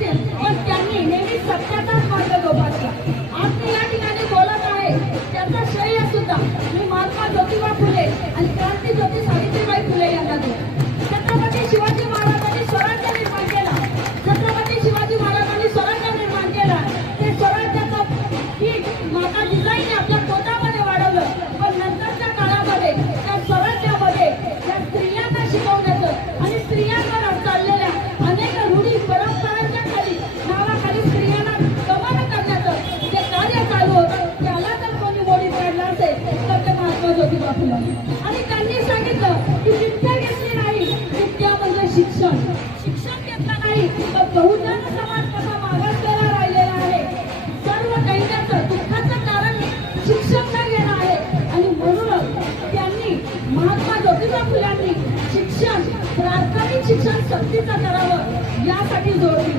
नसेल, पण त्यांनी नेहमी सत्याचाच मार्ग जोपासला. आज मी या ठिकाणी बोलत आहे त्याचा श्रेय सुद्धा मी महात्मा ज्योतिबा फुले आणि क्रांतीज्योती सावित्रीबाई फुले यांना देतो. छत्रपती शिवाजी महाराजांनी स्वराज्य निर्माण केला. छत्रपती शिवाजी महाराजांनी स्वराज्य निर्माण केला. ते स्वराज्याचा ही माता जिजाईने आपल्या पोटामध्ये वाढवलं. पण नंतरच्या काळामध्ये त्या स्वराज्यामध्ये त्या स्त्रियांना शिकवण्याचं आणि स्त्रियांवर चाललेल्या अनेक रूढी परंपरांच्या खाली नावाखाली स्त्रियांना दमन करण्याचं जे कार्य चालू होतं त्याला जर कोणी मोडीत काढलं असेल तर ते महात्मा ज्योतिबा फुले. आणि त्यांनी सांगितलं की विद्या घेतली नाही, विद्या म्हणजे शिक्षण. शिक्षण घेतलं नाही तर बहुजन समाज कसा मागासलेला राहिलेला आहे. सर्व कैद्याचं दुःखाचं कारण शिक्षण न घेणं आहे. आणि म्हणूनच त्यांनी महात्मा ज्योतिबा फुल्यांनी शिक्षण प्राथमिक शिक्षण सक्तीचं करावं यासाठी जोर